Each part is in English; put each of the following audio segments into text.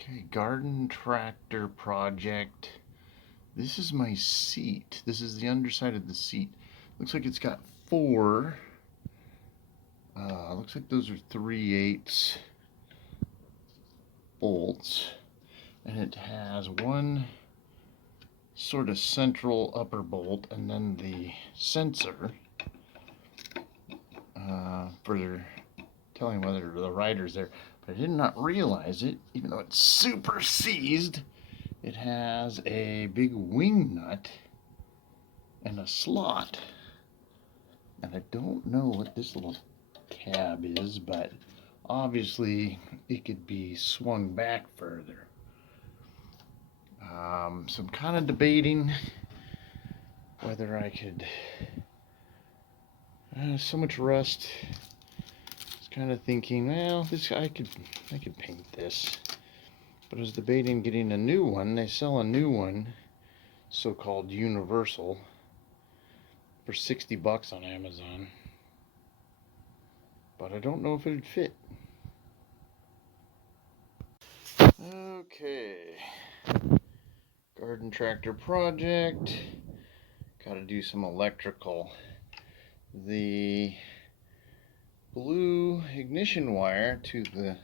Okay, Garden Tractor project. This is my seat. This is the underside of the seat. Looks like it's got four. Looks like those are 3/8 bolts. And it has one sort of central upper bolt and then the sensor for telling whether the rider's there. But I did not realize it, even though it's super seized. It has a big wing nut and a slot. And I don't know what this little tab is, but obviously it could be swung back further. So I'm kind of debating whether I could. So much rust. I was kind of thinking, well, I could paint this. But I was debating getting a new one. They sell a new one, so-called universal, for $60 on Amazon. But I don't know if it'd fit. Okay. Garden tractor project. Gotta do some electrical. The blue ignition wire to the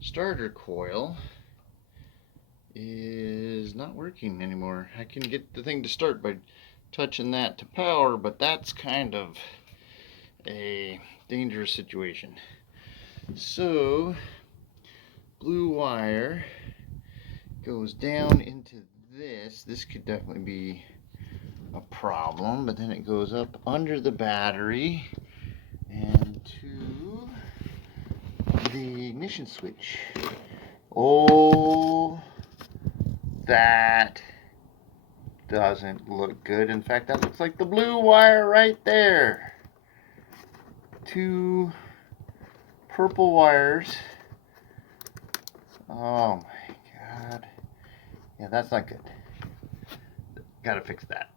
starter coil is not working anymore. I can get the thing to start by touching that to power, but that's kind of a dangerous situation. So blue wire goes down into this. This could definitely be a problem, but then it goes up under the battery and to the ignition switch. Oh, that doesn't look good. In fact, that looks like the blue wire right there. Two purple wires. Oh my God. Yeah, that's not good. Gotta fix that.